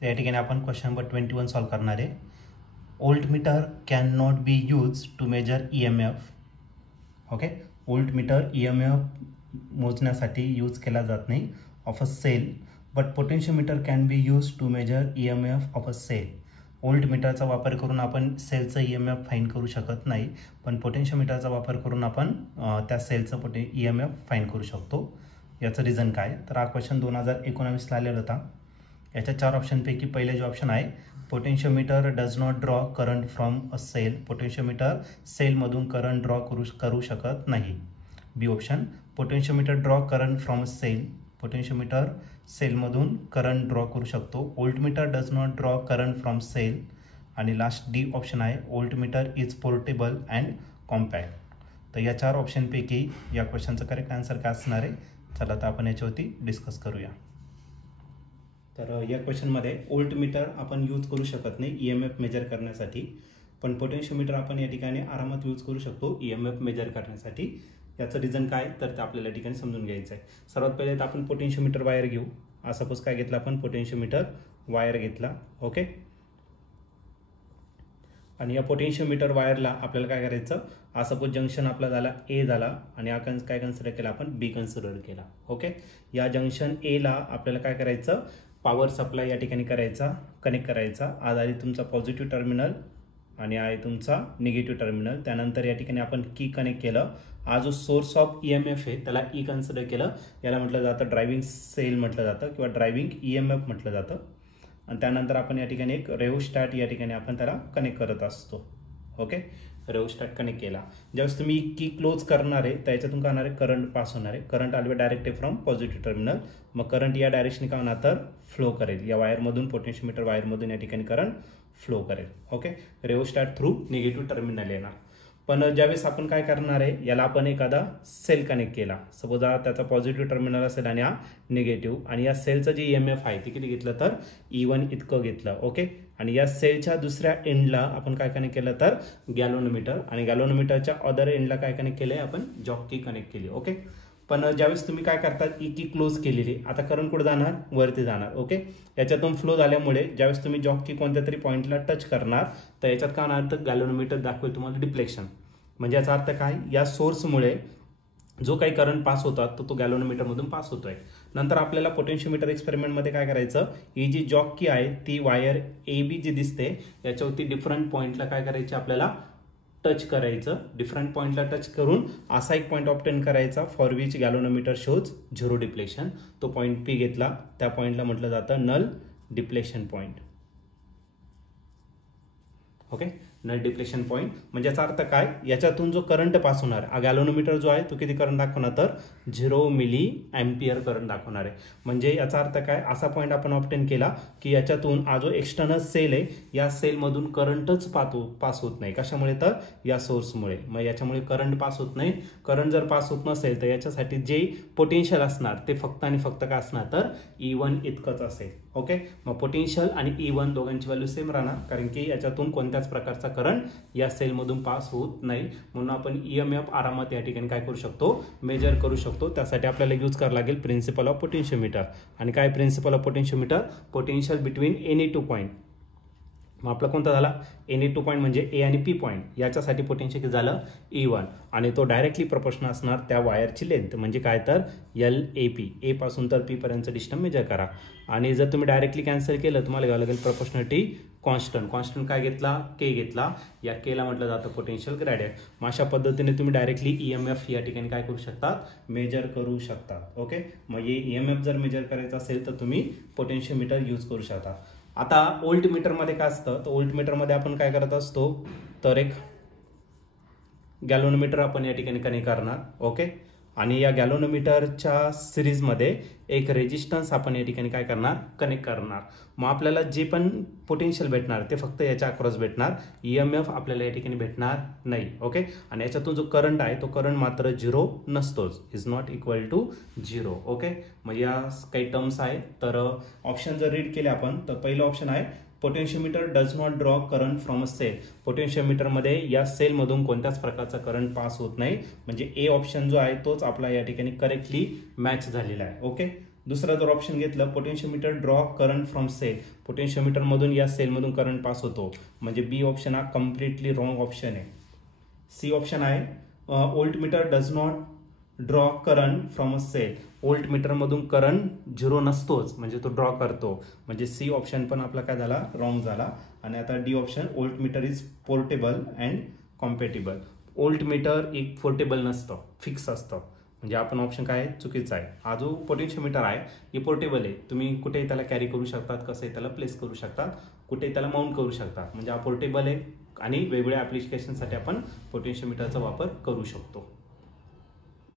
तर या ठिकाणी आपण क्वेश्चन नंबर 21 सॉल्व करणार आहे. Voltmeter can not be use to measure EMF. Okay, voltmeter EMF मोजण्यासाठी यूज केला जात नाही of a cell, but potentiometer can be use to measure EMF of a cell. व्होल्टमीटरचा वापर करून आपण सेलचं EMF फाइंड करू शकत नाही, पण पोटेन्शियोमीटरचा वापर करून आपण त्या सेलचं EMF फाइंड करू शकतो. याचं रिझन काय, तर हा क्वेश्चन 2019ला आलेला होता. याच्या 4 ऑप्शनपैकी पहिले जे ऑप्शन आहे, potentiometer does not draw current from a cell. Potentiometer सेलमधून करंट ड्रॉ करू शकत नाही. B option, potentiometer draw current from a cell. Potentiometer सेलमधून करंट ड्रॉ करू शकतो. Voltmeter does not draw current from cell. आणि लास्ट डी ऑप्शन आहे, voltmeter is portable and compact. तर या 4 ऑप्शनपैकी या क्वेश्चनचं करेक्ट आन्सर काय असणार आहे, चला तर आपण याच्यावरती डिस्कस करूया. तर या क्वेश्चनमध्ये व्होल्टमीटर आपण यूज करू शकत नाही EMF मेजर करण्यासाठी, पण पोटेन्शियोमीटर आपण या ठिकाणी आरामात यूज करू शकतो EMF मेजर करण्यासाठी. याचं रिझन काय, तर ते आपल्याला या ठिकाणी समजून घ्यायचं आहे. सर्वात पहिले तर आपण पोटेन्शियोमीटर वायर घेऊ. सपोज काय घेतला आपण, पोटेन्शियोमीटर वायर घेतला. ओके, आणि या पोटेन्शियोमीटर वायरला आपल्याला काय करायचं, सपोज जंक्शन आपला झाला A झाला आणि काय कन्सिडर केला आपण, B कन्सिडर केला. ओके, या जंक्शन A ला आपल्याला काय करायचं, पॉवर सप्लाय या ठिकाणी करायचा, कनेक्ट करायचा. आज आहे तुमचा पॉझिटिव्ह टर्मिनल आणि आहे तुमचा निगेटिव्ह टर्मिनल. त्यानंतर या ठिकाणी आपण की कनेक्ट केलं. हा जो सोर्स ऑफ EMF आहे त्याला E कन्सिडर केलं. याला म्हटलं जातं ड्रायव्हिंग सेल म्हटलं जातं किंवा ड्रायव्हिंग EMF म्हटलं जातं. आणि त्यानंतर आपण या ठिकाणी एक रेओस्टॅट या ठिकाणी आपण त्याला कनेक्ट करत असतो. ओके, रेओस्टॅट कनेक्ट केला. ज्यावेळेस तुम्ही की क्लोज करणार आहे त्याच्यातून काय होणार आहे, करंट पास होणार आहे. करंट आले डायरेक्ट फ्रॉम पॉझिटिव्ह टर्मिनल. मग करंट या डायरेक्शनने काय होणार, तर फ्लो करेल. या वायरमधून, पोटेन्शियोमीटर वायरमधून या ठिकाणी करंट फ्लो करेल. ओके, रेओस्टॅट थ्रू निगेटिव्ह टर्मिनल येणार. पण ज्यावेळेस आपण काय करणार आहे, याला आपण एखादा सेल कनेक्ट केला. सपोज हा त्याचा पॉझिटिव्ह टर्मिनल असेल आणि हा निगेटिव्ह, आणि या सेलचं जे EMF आहे ते किती घेतलं, तर E1 इतकं घेतलं. ओके, आणि या सेलच्या दुसऱ्या एंडला आपण काय कनेक्ट केलं, तर गॅल्व्हनोमीटर. आणि गॅल्व्हनोमीटरच्या अदर एंडला काय कनेक्ट केलंय आपण, जॉकी कनेक्ट केली. ओके, पण ज्यावेळेस तुम्ही काय करतात, की क्लोज केलेली, आता करंट कुठे जाणार, वरती जाणार. ओके, याच्यातून फ्लो झाल्यामुळे ज्यावेळेस तुम्ही जॉकी कोणत्या तरी पॉईंटला टच करणार तर याच्यात काय होणार, तर गॅल्व्हनोमीटर दाखवेल तुम्हाला डिफ्लेक्शन. म्हणजे याचा अर्थ काय, या सोर्समुळे जो काही करंट पास होतात तो गॅल्व्हनोमीटरमधून पास होतोय. नंतर आपल्याला पोटेन्शियोमीटर एक्सपेरिमेंटमध्ये काय करायचं, ही जी जॉकी आहे ती वायर AB जी दिसते याच्यावरती डिफरंट पॉईंटला काय करायचं, आपल्याला टच करायचं. डिफरंट पॉईंटला टच करून असा एक पॉईंट ऑब्टेन करायचा for which galvanometer shows 0 deflection. तो पॉईंट P घेतला, त्या पॉईंटला म्हटलं जातं null deflection point. Okay, null deflection point. म्हणजे याचा अर्थ काय, याच्यातून जो करंट पास होणार, हा गॅल्व्हनोमीटर जो आहे तो किती करंट दाखवणार, तर 0 मिली एम्पियर करंट दाखवणार आहे. म्हणजे याचा अर्थ काय, असा पॉईंट आपण ऑब्टेन केला की याच्यातून हा जो एक्सटर्नल सेल आहे या सेलमधून करंटच पास होत नाही. कशामुळे, तर या सोर्समुळे. मग याच्यामुळे करंट पास होत नाही. करंट जर पास होत नसेल तर याच्यासाठी जे पोटेन्शियल असणार ते फक्त आणि फक्त काय असणार, तर E1 इतकंच असेल. ओके, मग पोटेन्शियल आणि E1 दोघांची व्हॅल्यू सेम राहणार, कारण की याच्यातून कोणत्याच प्रकारचा करंट या सेलमधून पास होत नाही. म्हणून आपण EMF आरामात या ठिकाणी काय करू शकतो, मेजर करू शकतो. त्यासाठी आपल्याला यूज करावं लागेल प्रिन्सिपल ऑफ पोटेन्शियोमीटर. आणि काय principle of potentiometer, potential between any two point. मग आपला कोणता झाला, एनी टू पॉईंट म्हणजे A आणि P पॉईंट, याच्यासाठी पोटेन्शियल झालं E1. आणि तो डायरेक्टली प्रपोर्शनल असणार त्या वायरची लेंथ, म्हणजे काय, तर LAP. A पासून तर P पर्यंत डिस्टन्स मेजर करा. आणि जर तुम्ही डायरेक्टली कॅन्सल केलं तुम्हाला घ्यावं लागेल प्रपोर्शनॅलिटी कॉन्स्टंट. कॉन्स्टंट काय घेतला, K घेतला. या Kला म्हटलं जातं पोटेन्शियल ग्रेडियंट. मग अशा पद्धतीने तुम्ही डायरेक्टली EMF या ठिकाणी काय करू शकतात, मेजर करू शकता. ओके, मग हे EMF जर मेजर करायचं असेल तर तुम्ही पोटेन्शियोमीटर यूज करू शकता. आता व्होल्टमीटरमध्ये काय असतं, तर व्होल्टमीटरमध्ये आपण काय करत असतो, तर एक गॅल्व्हनोमीटर आपण या ठिकाणी कनेक्ट करणार. ओके, आणि या गॅल्व्हनोमीटरच्या सिरीजमध्ये एक रेजिस्टन्स आपण या ठिकाणी काय करणार, कनेक्ट करणार. मग आपल्याला जे पण पोटेन्शियल भेटणार ते फक्त याच्या अक्रॉस भेटणार. EMF आपल्याला या ठिकाणी भेटणार नाही. ओके, आणि याच्यातून जो करंट आहे तो करंट मात्र 0 नसतोच, is not equal to 0. Okay, मग या काही टर्म्स आहे. तर ऑप्शन जर रीड केले आपण तर पहिलं ऑप्शन आहे, potentiometer does not draw current from a cell. पोटेन्शियोमीटरमध्ये या सेलमधून कोणत्याच प्रकारचा करंट पास होत नाही. म्हणजे A ऑप्शन जो आहे तोच आपला या ठिकाणी करेक्टली मॅच झालेला आहे. ओके, दुसरा जर ऑप्शन घेतलं, potentiometer draw current from cell, potentiometer मधून या सेलमधून करंट पास होतो, म्हणजे बी ऑप्शन हा कम्प्लिटली रॉंग ऑप्शन आहे. सी ऑप्शन आहे, voltmeter does not draw current from a cell, voltmeter मधून करंट झिरो नसतोच, म्हणजे तो ड्रॉ करतो, म्हणजे सी ऑप्शन पण आपला काय झाला, रॉंग झाला. आणि आता D option, voltmeter is portable and compatible. Voltmeter एक पोर्टेबल नसतं, फिक्स असतं, म्हणजे आपण ऑप्शन काय आहे, चुकीचा आहे. हा जो पोटेन्शियोमीटर आहे हे पोर्टेबल आहे, तुम्ही कुठेही त्याला कॅरी करू शकतात, कसंही त्याला प्लेस करू शकतात, कुठेही त्याला माउंट करू शकतात, म्हणजे हा पोर्टेबल आहे आणि वेगवेगळ्या ॲप्लिकेशनसाठी आपण पोटेन्शियोमीटरचा वापर करू शकतो.